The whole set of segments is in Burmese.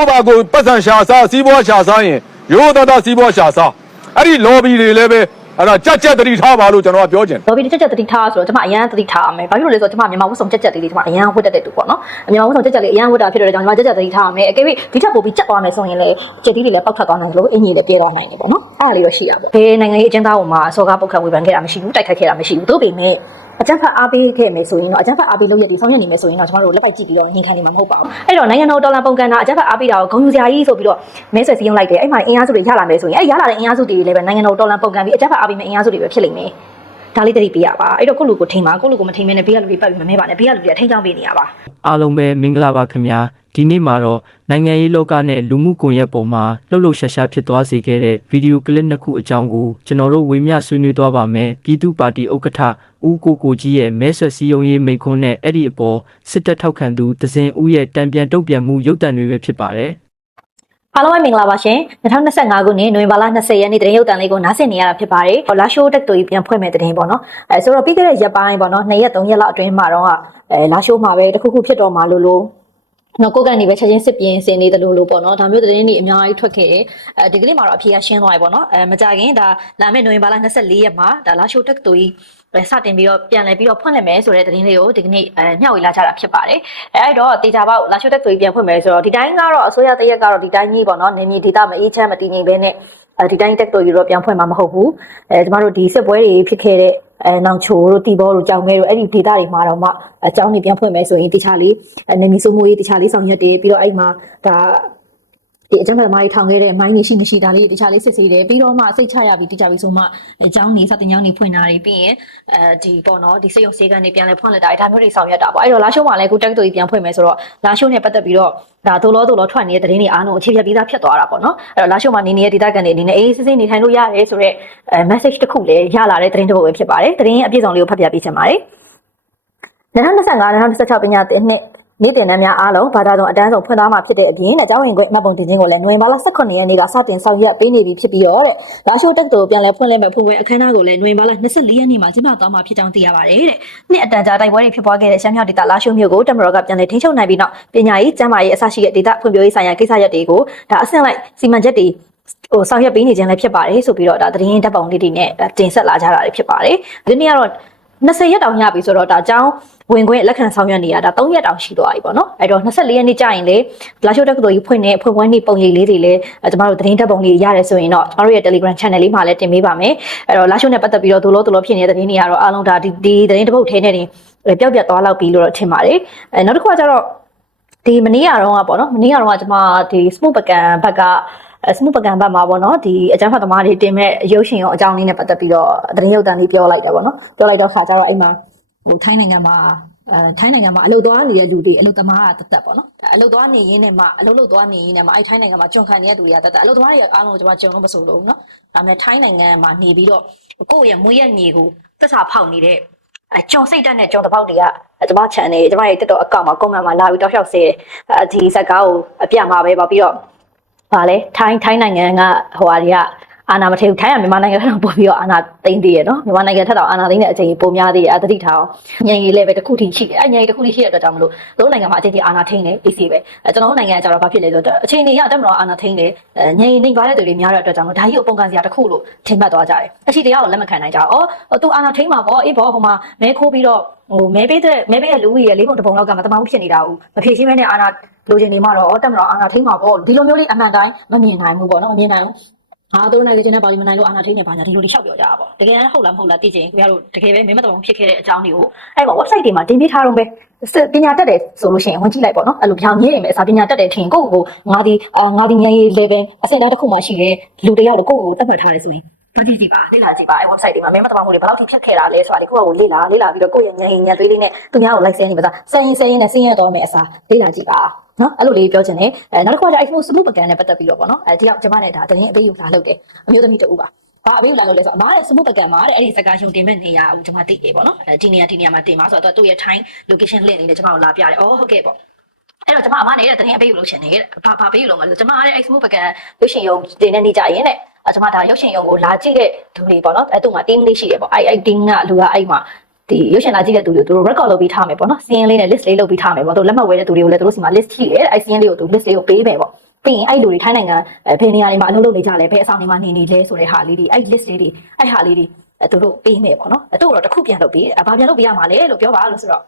ဟိုဘာကိုပတ်စံရှာစားစီးပွားရှာစားရင်ရိုးသားသားစီးပွားရှာစားအဲ့ဒီ lobby တွေလည်းပဲအဲ့ဒါကြက်ကြက်တတိထားပါလို့ကျွန်တော်ကပြောချင်တယ်လော်ဘီတစ်ချက်ချက်တတိထားဆိုတော့ကျွန်မအရန်တတိထားရမယ်။ဘာဖြစ်လို့လဲဆိုတော့ကျွန်မမြန်မာဝတ်စုံချက်ချက်လေးတွေကျွန်မအရန်ဝတ်တတ်တဲ့သူပေါ့နော်။မြန်မာဝတ်စုံချက်ချက်လေးအရန်ဝတ်တာဖြစ်တဲ့ကြောင့်ကျွန်မချက်ချက်တတိထားရမယ်။အကယ်၍ဒီထက်ပိုပြီးချက်သွားမယ်ဆိုရင်လည်းချက်တီးတွေလည်းပောက်ထွက်သွားနိုင်တယ်လို့အင်ကြီးလည်းပြဲသွားနိုင်တယ်ပေါ့နော်။အဲ့ဒါလေးတော့ရှိရပါဘူး။ဘယ်နိုင်ငံရေးအကျဉ်းသားပေါ်မှာစောကားပုတ်ခတ်ဝေဖန်ခဲ့တာမရှိဘူးတိုက်ခိုက်ခဲ့တာမရှိဘူး။သို့ပေမဲ့ အကြမ်းဖက်အားပေးခဲ့မယ်ဆိုရင်တော့အကြမ်းဖက်အားပေးလုပ်ရည်ဒီဆောင်ရွက်နေမယ်ဆိုရင်တော့ကျွန်တော်တို့လက်ပိုက်ကြည့်ပြီးတော့ရင်ခံနေမှာမဟုတ်ပါဘူး။အဲ့တော့နိုင်ငံတော်တော်လန်ပုံကန်တာအကြမ်းဖက်အားပေးတာကိုဂုံယူစရာကြီးဆိုပြီးတော့မဲဆွယ်စည်းရုံးလိုက်တယ်။အဲ့မှာအင်အားစုတွေရလာမယ်ဆိုရင်အဲ့ရလာတဲ့အင်အားစုတွေလည်းပဲနိုင်ငံတော်တော်လန်ပုံကန်ပြီးအကြမ်းဖက်အားပေးမယ့်အင်အားစုတွေပဲဖြစ်လိမ့်မယ်။ ဒါလေးတတိပေးရပါအဲ့တော့ကိုယ့်လူကိုထိန်ပါကိုယ့်လူကိုမထိန်မနဲ့ဘေးကလူတွေပတ်ပြီးမမဲပါနဲ့ဘေးကလူတွေထိန်ချောင်းပေးနေရပါအားလုံးပဲမင်္ဂလာပါခင်ဗျာဒီနေ့မှာတော့နိုင်ငံရေးလောကနဲ့လူမှုကွန်ရက်ပေါ်မှာလှုပ်လှုပ်ရှားရှားဖြစ်သွားစေခဲ့တဲ့ဗီဒီယိုကလစ်နှစ်ခုအကြောင်းကိုကျွန်တော်တို့ဝေမျှဆွေးနွေးသွားပါမယ်ပြည်သူ့ပါတီဥက္ကဋ္ဌဦးကိုကိုကြီးရဲ့မဲဆွယ်စည်းရုံးရေးမိန့်ခွန်းနဲ့အဲ့ဒီအပေါ်စစ်တပ်ထောက်ခံသူဒဇင်ဦးရဲ့တံပြန်တုတ်ပြန်မှုရုပ်တံတွေပဲဖြစ်ပါတယ် အားလုံးပဲမင်္ဂလာပါရှင်2025ခုနှစ်နိုဝင်ဘာလ20ရက်နေ့တရင်ရုပ်တံလေးကိုနားဆင်နေရတာဖြစ်ပါတယ်ဟောလာရှိုးတက်တူကြီးပြန်ဖွင့်မဲ့တရင်ပေါ့နော်အဲဆိုတော့ပြီးခဲ့တဲ့ရက်ပိုင်းပေါ့နော်2ရက်3ရက်လောက်အတွင်းမှာတော့အဲလာရှိုးမှာပဲတခုခုဖြစ်တော့မှာလို့လို့ နော်ကိုကနေပဲချက်ချင်းစစ်ပြင်းစင်နေတယ်လို့လို့ပေါ့နော်ဒါမျိုးသတင်းတွေအများကြီးထွက်ခဲ့တယ်အဲဒီကနေ့မှာတော့အဖြေကရှင်းသွားပြီပေါ့နော်အဲမကြခင်ဒါလာမယ့်နိုဝင်ဘာလ24ရက်မှာဒါလာရှိုးတက်တူကြီးပဲစတင်ပြီးတော့ပြန်လည်ပြီးတော့ဖွင့်လှစ်မယ်ဆိုတဲ့သတင်းလေးကိုဒီကနေ့အဲမျှဝေလာကြတာဖြစ်ပါတယ်။အဲအဲ့တော့တေချာပေါက်လာရှိုတက်သွေးပြန်ဖွင့်မယ်ဆိုတော့ဒီတိုင်းကတော့အစိုးရတရက်ကတော့ဒီတိုင်းကြီးပေါ့နော်နေမြေဒေသမအေးချမ်းမတည်ငြိမ်ပဲနဲ့အဲဒီတိုင်းတက်သွေးတော့ပြန်ဖွင့်မှာမဟုတ်ဘူး။အဲကျမတို့ဒီစစ်ပွဲတွေဖြစ်ခဲ့တဲ့ အဲနောင်ချိုတို့တီဘောတို့ကြောင်မဲတို့အဲ့ဒီဒေတာတွေမှာတော့မှအကြောင်းတွေပြန်ဖွင့်မယ်ဆိုရင်တခြားလေးနေမြေစိုးမိုးရေးတခြားလေးဆောင်ရွက်တယ်ပြီးတော့အဲ့မှာဒါ ဒီအကြမ်းဖက်သမားတွေထောင်ခဲ့တဲ့မိုင်းတွေရှိမရှိဒါလေးတခြားလေးစစ်ဆေးတယ်ပြီးတော့မှစိတ်ချရပြီးတခြားပြီးဆိုမှအကြောင်းနေစတင်ကြောင်းနေဖွင့်တာတွေပြီးရင်အဲဒီပေါ့နော်ဒီစိတ်ရုံစေကန်တွေပြန်လဲဖွင့်လိုက်တာဒါမျိုးတွေဆောင်ရွက်တာပေါ့အဲ့တော့လာရှိုးမှာလည်းခုတက်တူကြီးပြန်ဖွင့်မယ်ဆိုတော့လာရှိုးနဲ့ပတ်သက်ပြီးတော့ဒါဒိုလောဒိုလောထွက်နေတဲ့သတင်းတွေအားလုံးအခြေပြပြီးသားဖြစ်သွားတာပေါ့နော်အဲ့တော့လာရှိုးမှာနေနေတဲ့ဒေတာကန်တွေအနေနဲ့အေးစစ်စစ်နေထိုင်လို့ရတယ်ဆိုတော့အဲ message တစ်ခုလည်းရလာတဲ့သတင်းတစ်ပုဒ်ပဲဖြစ်ပါတယ်သတင်းအပြည့်စုံလေးကိုဖတ်ပြပေးချင်ပါတယ်2025-2016ပညာသင်နှစ် နေ့တင်တန်းများအားလုံးဘာသာစုံအတန်းဆုံးဖွင့်သားမှာဖြစ်တဲ့အပြင်အကြောင်းဝင်ခွင့်အမှတ်ပုံတင်ခြင်းကိုလည်းနိုဝင်ဘာလ18ရက်နေ့ကစတင်ဆောင်ရွက်ပေးနေပြီဖြစ်ပြီးတော့တဲ့လာရှိုးတက်တူပြန်လဲဖွင့်လဲမဲ့ဖွင့်ပွဲအခမ်းအနားကိုလည်းနိုဝင်ဘာလ24ရက်နေ့မှာကျင်းပသွားမှာဖြစ်ကြောင်းသိရပါတယ်တဲ့နှစ်အတန်ကြာတိုက်ပွဲတွေဖြစ်ပွားခဲ့တဲ့ရှမ်းမြောက်ဒေသလာရှိုးမြို့ကိုတမတော်ကပြန်လဲထိန်းချုပ်နိုင်ပြီးနောက်ပညာရေးကျန်းမာရေးအစရှိတဲ့ဒေသဖွံ့ဖြိုးရေးဆိုင်ရာကိစ္စရပ်တွေကိုဒါအဆင့်လိုက်စီမံချက်တွေဟိုဆောင်ရွက်ပေးနေခြင်းလည်းဖြစ်ပါတယ်ဆိုပြီးတော့ဒါသတင်းတပ်ပုံလေးတွေနဲ့တင်ဆက်လာကြတာတွေဖြစ်ပါတယ်ဒီနေ့ကတော့ 20ရက်တောင်ညပြီဆိုတော့ဒါအကြောင်းဝင်ခွင့်လက်ခံဆောင်ရွက်နေရတာ3ရက်တောင်ရှိသွားပြီပေါ့နော်အဲ့တော့24ရက်နေ့ကြာရင်လေလာရှိုးတက္ကသိုလ်ကြီးဖွင့်နေဖွင့်ပွဲနေ့ပုံရိပ်လေးတွေလည်းကျမတို့သတင်းတပ်ပုံလေးရတယ်ဆိုရင်တော့ကျမတို့ရဲ့ Telegram Channel လေးမှာလည်းတင်ပေးပါမယ်အဲ့တော့လာရှိုးနဲ့ပတ်သက်ပြီးတော့ဒိုလို့ဒိုလို့ဖြစ်နေတဲ့သတင်းတွေကတော့အားလုံးဒါဒီဒီသတင်းတစ်ပုဒ်ထဲနဲ့တင်ပျောက်ပြတ်သွားလောက်ပြီလို့တော့ထင်ပါတယ်အဲနောက်တစ်ခုကကျတော့ဒီမနေ့ကတော့ကပေါ့နော်မနေ့ကတော့ကကျမဒီ smoke ပကံဘက်က စမှုပကံဘတ်မှာပေါ့နော်ဒီအကြမ်းဖက်သမားတွေတင်မဲ့ရုပ်ရှင်ရောအကြောင်းလေးနဲ့ပတ်သက်ပြီးတော့သတင်းရုပ်တန်လေးပြောလိုက်တယ်ပေါ့နော်ပြောလိုက်တော့ခါကျတော့အဲ့မှာဟိုထိုင်းနိုင်ငံမှာအဲထိုင်းနိုင်ငံမှာအလုပ်သွားနေတဲ့လူတွေအလုပ်သမားကတသက်ပေါ့နော်အလုပ်သွားနေရင်းနဲ့မှအလုပ်လုပ်သွားနေရင်းနဲ့မှအဲ့ထိုင်းနိုင်ငံမှာကျွန်ခံနေတဲ့လူတွေကတသက်အလုပ်သမားတွေအားလုံးကျွန်မကျွန်တော်မဆိုလို့ဘူးနော်ဒါပေမဲ့ထိုင်းနိုင်ငံမှာနေပြီးတော့ကိုယ့်ရဲ့မွေးရမြေကိုသက်စာဖောက်နေတဲ့အဲကျွန်စိတ်တက်နဲ့ကျွန်တပေါက်တွေကကျွန်မ channel ကျွန်မရဲ့တက်တော့အကောင့်မှာ comment မှာလာပြီးတောက်လျှောက်ဆဲအဲဒီဇက်ကားကိုအပြမှာပဲပေါ့ပြီးတော့ ပါလေထိုင်းထိုင်းနိုင်ငံကဟိုဟာတွေက အာနာမထေဘူးထိုင်းကမြန်မာနိုင်ငံထက်တော့ပို့ပြီးတော့အာနာသိမ့်သေးရနော်မြန်မာနိုင်ငံထက်တော့အာနာသိမ့်တဲ့အချိန်ကြီးပိုများသေးတယ်အသတိထားအောင်ညင်ရီလည်းပဲတစ်ခုထိရှိတယ်အဲ့ညင်ရီတစ်ခုထိရှိတဲ့အတွက်ကြောင့်မလို့တို့နိုင်ငံမှာအချိန်ကြီးအာနာထိန်တယ် AC ပဲအဲကျွန်တော်တို့နိုင်ငံကကျတော့ဘာဖြစ်လဲဆိုတော့အချိန်ကြီးရတက်မလို့အာနာထိန်တယ်အဲညင်ရီနှိမ်ပါတဲ့သူတွေများတဲ့အတွက်ကြောင့်မလို့ဒါကြီးကိုပုံကန်စရာတစ်ခုလို့ထင်မှတ်သွားကြတယ်အရှိတရားကိုလက်မခံနိုင်ကြဘူးအော်သူအာနာထိန်မှာပေါ့အေးဘောဟိုမှာမဲခိုးပြီးတော့ဟိုမဲပေးတဲ့မဲပေးတဲ့လူကြီးရဲ့လေးပုံတစ်ပုံလောက်ကမတမဘူးဖြစ်နေတာဘူးမဖြေရှင်းမဲနဲ့အာနာလိုချင်နေမှတော့တက်မလို့အာနာထိန်မှာပေါ့ဒီလိုမျိုးလေးအမှန်တိုင်းမမြင်နိုင်ဘူးပေါ့နော်မမြင်နိုင်ဘူး အာတို့နိုင်ကြတဲ့ပါလီမန်နိုင်လို့အာနာထိန်နေပါညာဒီလိုလေးလျှောက်ပြောကြတာပေါ့တကယ်ဟုတ်လားမဟုတ်လားသိချင်ခင်ဗျားတို့တကယ်ပဲမင်းမတော်ဖြစ်ခဲ့တဲ့အကြောင်းတွေကိုအဲ့ပေါ့ website တွေမှာတင်ပေးထားတော့ပဲပညာတက်တယ်ဆိုလို့ရှိရင်ဝင်ကြည့်လိုက်ပေါ့နော်အဲ့လိုပြောင်းရင်းနေမယ်အစားပညာတက်တယ်ထင်ကိုယ့်ကိုငါဒီငါဒီဉာဏ်ရည် level အဆင့်တစ်ခုမှရှိတယ်လူတယောက်တော့ကိုယ့်ကိုသတ်မှတ်ထားတယ်ဆိုရင်ဘာကြည့်ကြည့်ပါလေ့လာကြည့်ပါအဲ့ website တွေမှာမင်းမတော်မှုတွေဘယ်လောက်ထိဖြတ်ခဲ့တာလဲဆိုတာလေကိုယ့်ကိုလေ့လာလေ့လာပြီးတော့ကိုယ့်ရဲ့ဉာဏ်ရည်ဉာဏ်သွေးလေးနဲ့သူများကို like ဆဲနေပါသားဆဲရင်ဆဲရင်နဲ့ဆင်းရဲတော့မယ်အစားလေ့လာကြည့်ပါ နော်အဲ့လိုလေးပြောချင်တယ်အဲနောက်တစ်ခုကအဲ့ smoke smoke ပကံနဲ့ပတ်သက်ပြီးတော့ပေါ့နော်အဲဒီတော့ကျွန်မနဲ့ဒါတရင်အပေးယူလာလုပ်တယ်အမျိုးသမီးတူပါဘာအပေးယူလာလုပ်လဲဆိုတော့အမားရဲ့ smoke ပကံမှာတဲ့အဲ့ဒီစကားရှုံတင်မဲ့နေရာကိုကျွန်မသိတယ်ပေါ့နော်အဲဒီနေရာဒီနေရာမှာတင်ပါဆိုတော့သူ့ရဲ့ time location link လေးနဲ့ကျွန်မကိုလာပြတယ်အော်ဟုတ်ကဲ့ပေါ့အဲ့တော့ကျွန်မအမနေတဲ့တရင်အပေးယူလို့ရှင်နေတဲ့ဘာဘာပေးယူလို့မလဲဆိုကျွန်မရဲ့ X smoke ပကံရုပ်ရှင်ရုံတင်နေနေကြရင်တဲ့အဲကျွန်မဒါရုပ်ရှင်ရုံကိုလာကြည့်တဲ့သူတွေပေါ့နော်အဲသူ့မှာ team လေးရှိတယ်ပေါ့အဲ့အဲ့ team ကလူကအဲ့မှာ ဒီရုပ်ရှင်လာကြည့်တဲ့သူတွေကိုသူတို့ record လုပ်ပြီးထားမယ်ပေါ့နော်စီးရင်လေးနဲ့ list လေးလုပ်ပြီးထားမယ်ပေါ့သူလက်မှတ်ဝဲတဲ့သူတွေကိုလည်းသူတို့စီမှာ list ရှိတယ်အဲ့စီးရင်လေးကိုသူ list လေးကိုပေးမယ်ပေါ့ပြီးရင်အဲ့လူတွေထိုင်းနိုင်ငံအဲဘယ်နေရာတွေမှာအလုပ်လုပ်နေကြလဲဘယ်အဆောင်တွေမှာနေနေလဲဆိုတဲ့ဟာလေးတွေအဲ့ list လေးတွေအဲ့ဟာလေးတွေအဲသူတို့ပေးမယ်ပေါ့နော်အဲတို့တော့တစ်ခုပြန်လုပ်ပေးတယ်အဲဘာပြန်လုပ်ပေးရမှာလဲလို့ပြောပါလို့ဆိုတော့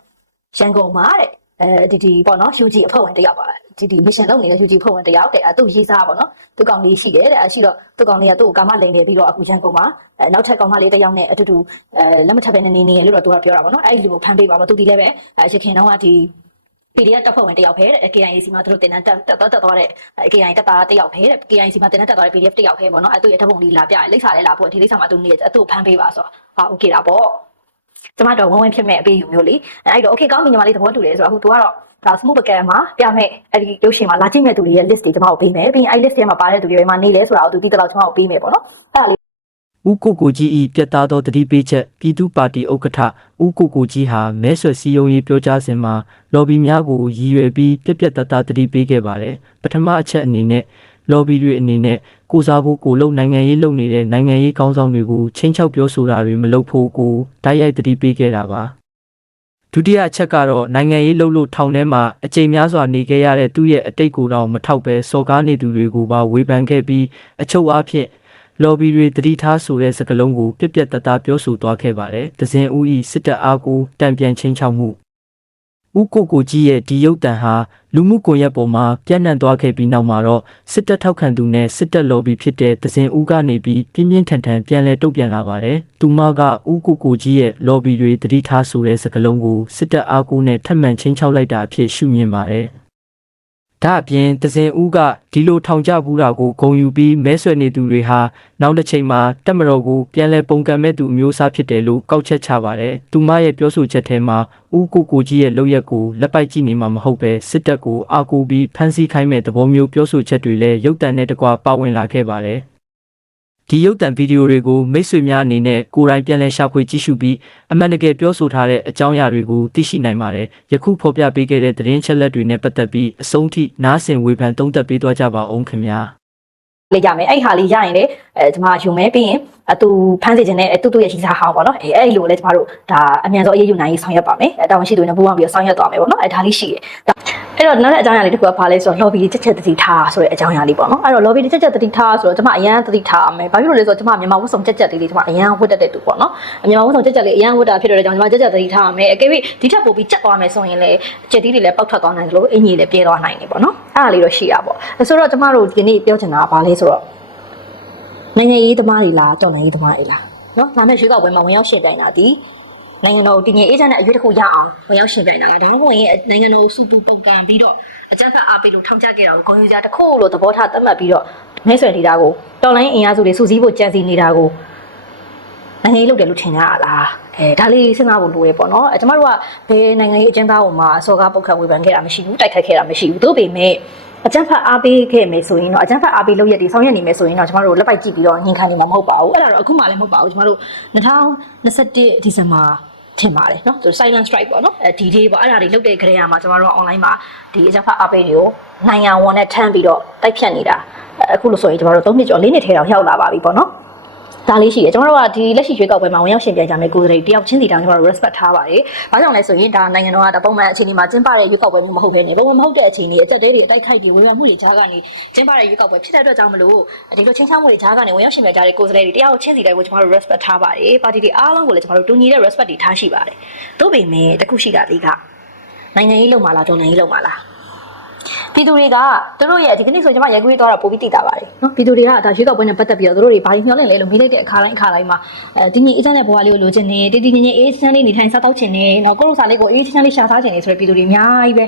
ရန်ကုန်မှာတဲ့ အဲဒီဒီပေါ့နော် UG အဖွဲ့ဝင်တယောက်ပါဒီဒီ mission လုပ်နေတဲ့ UG ဖွဲ့ဝင်တယောက်တဲ့အဲသူရေးစားပါတော့သူကောင်လေးရှိတယ်တဲ့အဲရှိတော့သူကောင်လေးကသူ့ကိုကာမလိန်နေပြီးတော့အခုရန်ကုန်မှာအဲနောက်ထပ်ကောင်မလေးတယောက်နဲ့အတူတူအဲလက်မထပ်ပဲနေနေလို့တော့သူကပြောတာပါတော့အဲဒီလူကိုဖမ်းပေးပါပါသူဒီလည်းပဲအဲရခင်တော့ကဒီ PDF တက်ဖို့ဝင်တယောက်ပဲတဲ့ KIC မှာသူတို့တင်တန်းတက်တက်တက်သွားတဲ့ KIC တက်တာတယောက်ပဲတဲ့ KIC မှာတင်တန်းတက်သွားတဲ့ PDF တယောက်ပဲပေါ့နော်အဲသူ့ရဲ့ဓာတ်ပုံလေးလာပြလိမ့်စာလေးလာဖို့ဒီလိမ့်စာမှာသူနေအတူဖမ်းပေးပါဆိုတော့ဟာ okay တာပေါ့ ကျမတော့ဝင်းဝင်းဖြစ်မဲ့အပေးယူမျိုးလေအဲ့တော့ okay ကောင်းပြီညီမလေးသဘောတူတယ်ဆိုတော့အခု तू ကတော့ဒါ smooth bucket မှာပြမဲ့အဲ့ဒီရုပ်ရှင်မှာလာကြည့်မဲ့သူတွေရဲ့ list တွေကျမကိုပေးမယ်ပြီးရင်အဲ့ list ထဲမှာပါတဲ့သူတွေမှာနေလဲဆိုတာကို तू သိတဲ့လောက်ကျမကိုပေးမယ်ပေါ့နော်အဲ့ဒါလေးဦးကိုကိုကြီး၏ပြတ်သားသောတတိပေးချက်ပြည်သူ့ပါတီဥက္ကဋ္ဌဦးကိုကိုကြီးဟာမဲဆွယ်စည်းရုံးရေးပြောကြားစဉ်မှာလော်ဘီများကိုရည်ရွယ်ပြီးပြက်ပြက်သားသားတတိပေးခဲ့ပါတယ်ပထမအချက်အနေနဲ့ လော်ဘီတွေအနေနဲ့ကိုစားဖို့ကိုလုံနိုင်ငံရေးလုပ်နေတဲ့နိုင်ငံရေးကောင်းဆောင်တွေကိုချင်းချောက်ပြောဆိုတာတွေမလုပ်ဖို့ကိုတိုက်ရိုက်တတိပေးခဲ့တာပါဒုတိယအချက်ကတော့နိုင်ငံရေးလှုပ်လို့ထောင်ထဲမှာအကြိမ်များစွာနေခဲ့ရတဲ့သူ့ရဲ့အတိတ်ကိုယ်တော်မထောက်ပဲစော်ကားနေသူတွေကိုပါဝေဖန်ခဲ့ပြီးအချုပ်အားဖြင့်လော်ဘီတွေတတိထားဆိုတဲ့စကားလုံးကိုပြက်ပြက်တသားပြောဆိုသွားခဲ့ပါတယ်။ဒဇင်ဦးဤစစ်တပ်အားကိုတံပြန်ချင်းချောက်မှု ဦးကိုကိုကြီးရဲ့ဒီရုပ်တံဟာလူမှုကွန်ရက်ပေါ်မှာပြန့်နှံ့သွားခဲ့ပြီးနောက်မှာတော့စစ်တပ်ထောက်ခံသူနဲ့စစ်တပ်လော်ဘီဖြစ်တဲ့ဒဇင်ဦးကနေပြီးပြင်းပြင်းထန်ထန်ပြန်လဲတုတ်ပြန်လာပါတယ်။သူမကဦးကိုကိုကြီးရဲ့လော်ဘီတွေတတိထားဆိုတဲ့စကားလုံးကိုစစ်တပ်အားကိုနဲ့ထပ်မံချင်းချောက်လိုက်တာအဖြစ်ရှုမြင်ပါတယ်။ ဒါအပြင်တစင်ဦးကဒီလိုထောင်ကျဘူးတာကိုဂုံယူပြီးမဲဆွယ်နေသူတွေဟာနောက်တစ်ချိန်မှာတက်မတော်ကိုပြန်လဲပုံကံမဲ့သူအမျိုးအစားဖြစ်တယ်လို့ကောက်ချက်ချပါတယ်။သူမရဲ့ပြောဆိုချက်ထဲမှာဦးကိုကိုကြီးရဲ့လုပ်ရက်ကိုလက်ပိုက်ကြည့်နေမှာမဟုတ်ပဲစစ်တပ်ကိုအာကိုပြီးဖမ်းဆီးခိုင်းမဲ့သဘောမျိုးပြောဆိုချက်တွေလည်းရုပ်တံနဲ့တကွာပါဝင်လာခဲ့ပါတယ်။ ဒီရုပ်တံဗီဒီယိုတွေကိုမိတ်ဆွေများအနေနဲ့ကိုယ်တိုင်ပြန်လည်ရှာဖွေကြည့်ရှုပြီးအမှန်တကယ်ပြောဆိုထားတဲ့အကြောင်းအရာတွေကိုသိရှိနိုင်ပါတယ်။ယခုဖော်ပြပေးခဲ့တဲ့သတင်းချက်လက်တွေနဲ့ပတ်သက်ပြီးအဆုံးထိနားဆင်ဝေဖန်သုံးသပ်ပေးသွားကြပါအောင်ခင်ဗျာ။လေးရမယ်အဲ့ဟာလေးရရင်လေအဲကျမယူမယ်ပြီးရင်အတူဖမ်းစီခြင်းနဲ့အတူတူရဲ့ရှိစားဟောင်းပေါ့နော်အဲအဲ့ဒီလိုလေကျမတို့ဒါအမြန်ဆုံးအရေးယူနိုင်ရေးဆောင်ရွက်ပါမယ်အဲတာဝန်ရှိသူတွေနဲ့ပူးပေါင်းပြီးတော့ဆောင်ရွက်သွားမယ်ပေါ့နော်အဲဒါလေးရှိတယ်ဒါ အဲ့တော့နောက်တဲ့အကြောင်းအရာလေးတစ်ခုကဘာလဲဆိုတော့ lobby ချက်ချက်တတိထားဆိုတဲ့အကြောင်းအရာလေးပေါ့နော်အဲ့တော့ lobby ချက်ချက်တတိထားဆိုတော့ကျမအရန်တတိထားအောင်မယ်ဘာဖြစ်လို့လဲဆိုတော့ကျမမြန်မာဝတ်စုံချက်ချက်လေးလေးကျမအရန်ဝတ်တတ်တဲ့သူပေါ့နော်မြန်မာဝတ်စုံချက်ချက်လေးအရန်ဝတ်တာဖြစ်တဲ့ကြောင့်ကျမချက်ချက်တတိထားအောင်မယ်အကယ်၍ဒီထက်ပိုပြီးချက်သွားမယ်ဆိုရင်လေချက်သီးတွေလည်းပောက်ထွက်သွားနိုင်တယ်လို့အင်ကြီးလည်းပြဲသွားနိုင်တယ်ပေါ့နော်အဲ့ဒါလေးတော့ရှိတာပေါ့ဆိုတော့ကျမတို့ဒီနေ့ပြောချင်တာကဘာလဲဆိုတော့နိုင်ငံရေးသမားတွေလားတော်နိုင်ငံရေးသမားတွေလားနော်လာမယ့်ရွေးကောက်ပွဲမှာဝင်ရောက်ရှင်ပြိုင်တာဒီ နိုင်ငံတော်တည်ငြိမ်အေးချမ်းတဲ့အရွေးတစ်ခုရအောင်ဝင်ရောက်ရှင်ပြိုင်တာလားဒါမှမဟုတ်ရင်နိုင်ငံတော်စူပူပုံကံပြီးတော့အကြမ်းဖက်အားပေးလို့ထောင်ချခဲ့တာကိုဂုဏ်ယူစရာတစ်ခုလို့သဘောထားသတ်မှတ်ပြီးတော့မဲဆွယ်နေတာကိုတော်လိုင်းအင်အားစုတွေစုစည်းဖို့ကြံစည်နေတာကိုနိုင်ငံရေးလုပ်တယ်လို့ထင်ကြရလားအဲဒါလေးစဉ်းစားဖို့လိုရပေါ့နော်အဲကျမတို့ကဘယ်နိုင်ငံရေးအကျဉ်းသားပေါ်မှာစော်ကားပုတ်ခတ်ဝေဖန်ခဲ့တာမရှိဘူးတိုက်ခိုက်ခဲ့တာမရှိဘူးသို့ပေမဲ့အကြမ်းဖက်အားပေးခဲ့မယ်ဆိုရင်တော့အကြမ်းဖက်အားပေးလုပ်ရက်တွေဆောင်ရွက်နေမယ်ဆိုရင်တော့ကျမတို့လက်ပိုက်ကြည့်ပြီးတော့ညှင်ခံနေမှာမဟုတ်ပါဘူးအဲ့ဒါတော့အခုမှလည်းမဟုတ်ပါဘူးကျမတို့2021ဒီဇင်ဘာ ထင်ပါတယ်เนาะဆို silent strike ပေါ့เนาะအဲဒီ day ပေါ့အဲ့ဒါတွေလုပ်တဲ့ကြရမှာကျမတို့က online မှာဒီအကြမ်းဖက်အားပေးတွေကိုနိုင်ငံဝန်နဲ့ထမ်းပြီးတော့တိုက်ဖြတ်နေတာအခုလို့ဆိုရင်ကျမတို့3နှစ်ကျော်4နှစ်ထဲတော့ရောက်လာပါပြီပေါ့เนาะ ဒါလေးရှိတယ်ကျွန်တော်တို့ကဒီလက်ရှိရွေးကောက်ပွဲမှာဝင်ရောက်ရှင်ပြိုင်ကြမယ်ကိုယ်တိုင်တယောက်ချင်းစီတောင်ကျွန်တော်တို့ respect ထားပါတယ်။ဘာကြောင့်လဲဆိုရင်ဒါနိုင်ငံတော်ကဒါပုံမှန်အခြေအနေမှာကျင်းပတဲ့ရွေးကောက်ပွဲမျိုးမဟုတ်ဘဲနဲ့ပုံမှန်မဟုတ်တဲ့အခြေအနေအသက်သေးတွေအတိုက်ခိုက်တွေဝေဖန်မှုတွေကြားကနေကျင်းပတဲ့ရွေးကောက်ပွဲဖြစ်တဲ့အတွက်ကြောင့်မလို့ဒီလိုချင်းချောင်းမှုတွေကြားကနေဝင်ရောက်ရှင်ပြိုင်ကြတဲ့ကိုယ်စားလှယ်တွေတယောက်ချင်းစီတိုင်းကိုကျွန်တော်တို့ respect ထားပါတယ်။ပါတီတွေအားလုံးကိုလည်းကျွန်တော်တို့တူညီတဲ့ respect တွေထားရှိပါတယ်။သို့ပေမဲ့တခုရှိတာလေးကနိုင်ငံရေးလုံမာလားဒေါ်နိုင်ငံရေးလုံမာလား ပြည်သူတွေကသူတို့ရဲ့ဒီကနေ့ဆိုကျွန်မရိုက်ကူးသွားတာပိုပြီးသိတာပါတယ်နော်ပြည်သူတွေကဒါရွေးကောက်ပွဲနဲ့ပတ်သက်ပြီးတော့သူတို့တွေဘာကြီးမျှော်လင့်လဲလို့မေးလိုက်တဲ့အခါတိုင်းအခါတိုင်းမှာအဲဒီနေ့အကျန်းတဲ့ဘဝလေးကိုလိုချင်နေတည်တည်ငြိမ်ငြိမ်အေးချမ်းလေးနေထိုင်စားတော့ချင်နေနော်ကိုယ့်လိုစာလေးကိုအေးချမ်းလေးရှာစားချင်နေဆိုတဲ့ပြည်သူတွေအများကြီးပဲ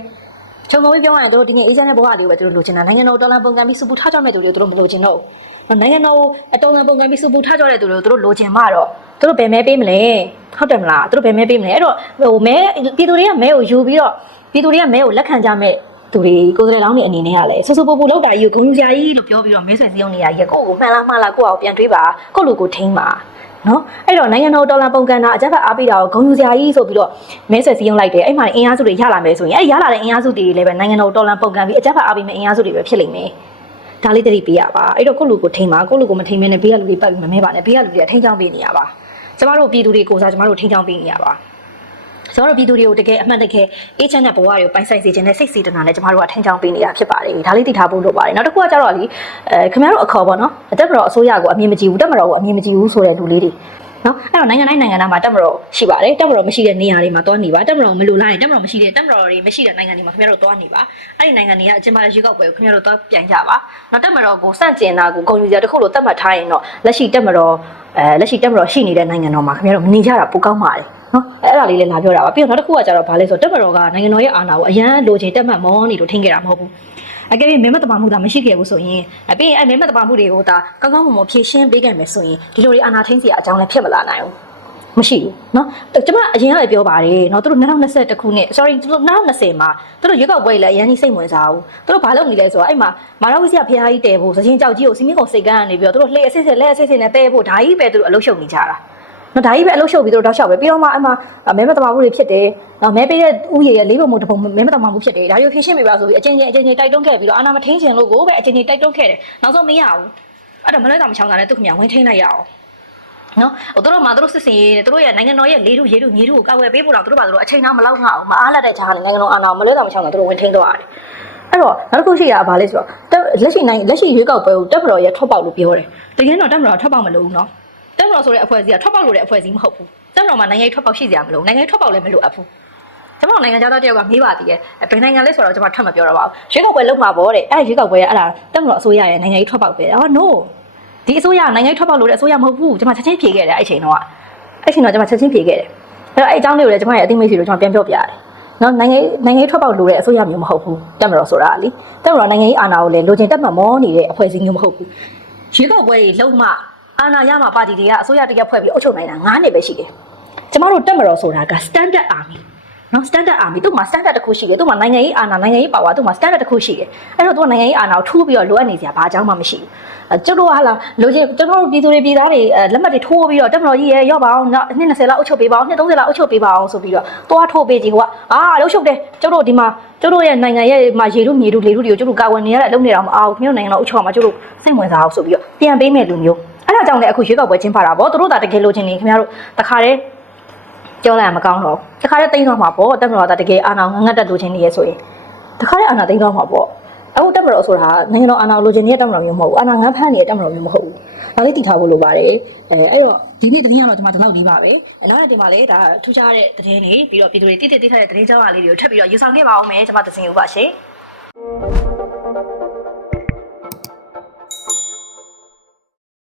ချုံကုန်ပြီးပြောရရင်သူတို့ဒီနေ့အေးချမ်းတဲ့ဘဝလေးကိုပဲသူတို့လိုချင်တာနိုင်ငံတော်တော်လန်ပုံကံပြီးစုပူထားကြမဲ့သူတွေကိုသူတို့မလိုချင်တော့ဘူးနိုင်ငံတော်အတော်လန်ပုံကံပြီးစုပူထားကြတဲ့သူတွေကိုသူတို့လိုချင်မှတော့သူတို့ဘယ်မဲပေးမလဲဟုတ်တယ်မလားသူတို့ဘယ်မဲပေးမလဲအဲ့တော့ဟိုမဲပြည်သူတွေကမဲကိုယူပြီးတော့ပြည်သူတွေကမဲကိုလက်ခံကြမဲ့ သူတွေကိုယ်စားလှယ်လောင်းတွေအနေနဲ့ကလည်းဆူဆူပူပူလောက်တာကြီးကိုဂုံယူစရာကြီးလို့ပြောပြီးတော့မဲဆွယ်စည်းရုံးနေရကြီးကိုယ့်ကိုမှန်လားမှားလားကိုယ့်အောင်ပြန်တွေးပါကိုယ့်လူကိုထိန်းပါနော်အဲ့တော့နိုင်ငံတော်ဒေါ်လာပုံကန်တာအကြက်ဖက်အားပေးတာကိုဂုံယူစရာကြီးဆိုပြီးတော့မဲဆွယ်စည်းရုံးလိုက်တယ်အဲ့မှာအင်အားစုတွေရလာမယ်ဆိုရင်အဲ့ရလာတဲ့အင်အားစုတွေလည်းပဲနိုင်ငံတော်ဒေါ်လာပုံကန်ပြီးအကြက်ဖက်အားပေးမယ့်အင်အားစုတွေပဲဖြစ်လိမ့်မယ်ဒါလေးတတိပေးရပါအဲ့တော့ကိုယ့်လူကိုထိန်းပါကိုယ့်လူကိုမထိန်းမနဲ့ဘေးကလူတွေပတ်ပြီးမမဲပါနဲ့ဘေးကလူတွေကထိန်းချောင်းပေးနေရပါကျမတို့ပြည်သူတွေကိုစားကျမတို့ထိန်းချောင်းပေးနေရပါ ကျွန်တော်တို့ပြည်သူတွေကိုတကယ်အမှန်တကယ်အေးချမ်းတဲ့ဘဝတွေကိုပိုင်ဆိုင်စေခြင်းနဲ့စိတ်စေတနာနဲ့ကျမတို့ကထင်ချောင်းပေးနေတာဖြစ်ပါတယ်ဒါလေးသိထားဖို့လိုပါတယ်နောက်တစ်ခုကကျတော့လေအဲခင်ဗျားတို့အခေါ်ပေါ့နော်တက်မတော်အစိုးရကိုအမြင်မကြည့်ဘူးတက်မတော်ကိုအမြင်မကြည့်ဘူးဆိုတဲ့လူလေးတွေနော်အဲ့တော့နိုင်ငံတိုင်းနိုင်ငံတိုင်းမှာတက်မတော်ရှိပါတယ်တက်မတော်မရှိတဲ့နေရာတွေမှာတွားနေပါတက်မတော်မလိုလားရင်တက်မတော်မရှိတဲ့တက်မတော်တွေမရှိတဲ့နိုင်ငံတွေမှာခင်ဗျားတို့တွားနေပါအဲ့ဒီနိုင်ငံတွေကအကျဉ်းပါရွေးကောက်ပွဲကိုခင်ဗျားတို့တွားပြန်ကြပါနော်တက်မတော်ကိုစန့်ကျင်တာကိုဂုဏ်ယူစရာတစ်ခုလိုသတ်မှတ်ထားရင်တော့လက်ရှိတက်မတော်အဲလက်ရှိတက်မတော်ရှိနေတဲ့နိုင်ငံတော်မှာခင်ဗျားတို့မနေကြတာပိုကောင်းပါတယ် နော်အဲ့ဒါလေးလည်းလာပြောတာပါပြီးတော့နောက်တစ်ခုကကျတော့ဗာလဲဆိုတက်မတော်ကနိုင်ငံတော်ရဲ့အာဏာကိုအရန်လိုချင်တက်မှတ်မောနေလို့ထင်ကြတာမဟုတ်ဘူးအကယ်၍မဲမတပါမှုသာမရှိခဲ့ဘူးဆိုရင်အပြင်အဲ့မဲမတပါမှုတွေကိုဒါကောင်းကောင်းမွန်မွန်ဖြည့်ရှင်းပေးခဲ့မယ်ဆိုရင်ဒီလိုတွေအာဏာထိန်းစီအကြောင်းလည်းဖြစ်မလာနိုင်ဘူးမရှိဘူးเนาะကျွန်မအရင်ကလည်းပြောပါတယ်เนาะသူတို့2021ခုနှစ် sorry သူတို့2020မှာသူတို့ရွေးကောက်ပွဲလည်းအရင်ကြီးစိတ်ဝင်စားဘူးသူတို့ဘာလုပ်နေလဲဆိုတော့အဲ့မှာမာရဝိစီယဖះကြီးတဲဖို့စချင်းကြောက်ကြီးကိုစီမင်းကုန်စိတ်ကန်းကနေပြီးတော့သူတို့လှည့်အစစ်စစ်လက်အစစ်စစ်နဲ့တဲဖို့ဒါကြီးပဲသူတို့အလုပ်ရှုပ်နေကြတာ နော်ဒါကြီးပဲအလုပ်ရှုပ်ပြီးသူတို့တောက်လျှောက်ပဲပြီးတော့မှအမှမဲမတမာမှုတွေဖြစ်တယ်နော်မဲပေးတဲ့ဥယျာရဲ့လေးပုံမတစ်ပုံမဲမတမာမှုဖြစ်တယ်ဒါတွေကိုဖြည့်ရှင်းပေးပါဆိုပြီးအချင်းချင်းအချင်းချင်းတိုက်တွန်းခဲ့ပြီးတော့အာနာမထင်းချင်လို့ကိုပဲအချင်းချင်းတိုက်တွန်းခဲ့တယ်နောက်ဆုံးမရဘူးအဲ့တော့မလဲတော့မချောင်းတာနဲ့သူခင်ဗျဝင်ထိန်းလိုက်ရအောင်နော်ဟိုတို့မှတို့စစ်စင်ရေးတို့ရဲ့နိုင်ငံတော်ရဲ့လေးထုရေထုမြေထုကိုကောက်ွယ်ပေးဖို့တော့တို့ပါတို့အချိန်သားမလောက်ငါအောင်မအားလက်တဲ့ခြားနိုင်ငံတော်အာဏာမလဲတော့မချောင်းတာတို့ဝင်ထိန်းသွားတယ်အဲ့တော့နောက်တစ်ခုရှိတာကဘာလဲဆိုတော့လက်ရှိနိုင်လက်ရှိရွေးကောက်ပွဲကိုတက်မတော်ရဲ့ထွက်ပေါက်လို့ပြောတယ်တကယ်တော့တက်မတော်ထွက်ပေါက်မလို့ဘူးနော် တက်မတော်ဆိုတဲ့အဖွဲ့အစည်းကထွက်ပေါက်လို့တဲ့အဖွဲ့အစည်းမဟုတ်ဘူးတက်မတော်မှာနိုင်ငံရေးထွက်ပေါက်ရှိကြမလို့နိုင်ငံရေးထွက်ပေါက်လည်းမလိုအပ်ဘူးကျွန်တော်နိုင်ငံသားတယောက်ကမေးပါသေးတယ်ဘယ်နိုင်ငံလဲဆိုတော့ကျွန်တော်ထပ်မပြောတော့ပါဘူးရွေးကောက်ပွဲလုပ်မှာပေါ့တဲ့အဲ့ရွေးကောက်ပွဲကအဲ့ဒါတက်မတော်အစိုးရရဲ့နိုင်ငံရေးထွက်ပေါက်ပဲအော် no ဒီအစိုးရနိုင်ငံရေးထွက်ပေါက်လို့တဲ့အစိုးရမဟုတ်ဘူးကျွန်မချက်ချင်းဖြေခဲ့တယ်အဲ့ချိန်တော့အဲ့ချိန်တော့ကျွန်မချက်ချင်းဖြေခဲ့တယ်အဲ့တော့အဲ့အကြောင်းလေးကိုလည်းကျွန်မရဲ့အသိမိတ်ဆွေတို့ကျွန်တော်ပြန်ပြောပြရတယ်နော်နိုင်ငံနိုင်ငံရေးထွက်ပေါက်လို့တဲ့အစိုးရမျိုးမဟုတ်ဘူးတက်မတော်ဆိုတာလीတက်မတော်နိုင်ငံရေးအာဏာကိုလည်းလိုချင်တက်မှတ်မောနေတဲ့အဖွဲ့အစည်းမျိုးမဟုတ်ဘူးရွေးကောက်ပွဲတွေလုံးမ အာဏာရမှာပါတီတွေကအစိုးရတရက်ဖွဲ့ပြီးအုပ်ချုပ်နိုင်တာ9နှစ်ပဲရှိတယ်ကျမတို့တက်မတော်ဆိုတာက standard army နော် standard army သူ့မှာ standard တစ်ခုရှိတယ်သူ့မှာနိုင်ငံရေးအာဏာနိုင်ငံရေးပါဝါသူ့မှာ standard တစ်ခုရှိတယ်အဲ့တော့သူကနိုင်ငံရေးအာဏာကိုထိုးပြီးတော့လိုအပ်နေစရာဘာအကြောင်းမှမရှိဘူးအဲကျတို့ကဟာလာလိုချင်ကျွန်တော်တို့ပြည်သူတွေပြည်သားတွေအဲလက်မှတ်တွေထိုးပြီးတော့တက်မတော်ကြီးရဲ့ရော့ပါအောင်နောက်နှစ်20လောက်အုပ်ချုပ်ပေးပါအောင်နှစ်30လောက်အုပ်ချုပ်ပေးပါအောင်ဆိုပြီးတော့သွားထိုးပေးကြည့်ဟိုကအာလှုပ်ရှုပ်တယ်ကျတို့ဒီမှာကျတို့ရဲ့နိုင်ငံရဲ့မှာရေတို့မြေတို့လေတို့တွေကိုကျတို့ကာဝယ်နေရတဲ့အလုပ်နေတော့မအောင်မြို့နိုင်ငံတော်အုပ်ချုပ်အောင်မှာကျတို့စိတ်ဝင်စားအောင်ဆိုပြီးတော့ပြန်ပေးမယ်လူမျိုး အဲ့ဒါကြောင့်လည်းအခုရွေးကောက်ပွဲချင်းပါတာဗောသူတို့သာတကယ်လိုချင်နေခင်ဗျားတို့တခါတည်းပြောလိုက်ရမကောင်းတော့တခါတည်းတိမ့်တော့မှာပေါ့တက်မတော်ကတကယ်အာဏာငတ်ငတ်တက်လိုချင်နေရဆိုရင်တခါတည်းအာဏာတိမ့်တော့မှာပေါ့အခုတက်မတော်ဆိုတာနိုင်ငံတော်အာဏာလိုချင်နေတဲ့တက်မတော်မျိုးမဟုတ်ဘူးအာဏာငန်းဖမ်းနေတဲ့တက်မတော်မျိုးမဟုတ်ဘူးဒါလေးတည်ထားဖို့လိုပါတယ်အဲအဲ့တော့ဒီနေ့သတင်းကတော့ကျွန်မဒီလောက်ကြီးပါပဲအဲနောက်ရက်တင်ပါလေဒါထူးခြားတဲ့သတင်းတွေပြီးတော့ပြည်သူတွေတိတိတိထားတဲ့သတင်းကြောင်းအားလေးတွေကိုထပ်ပြီးတော့ယူဆောင်ခဲ့ပါအောင်မယ်ကျွန်မသစင်ဦးပါရှင်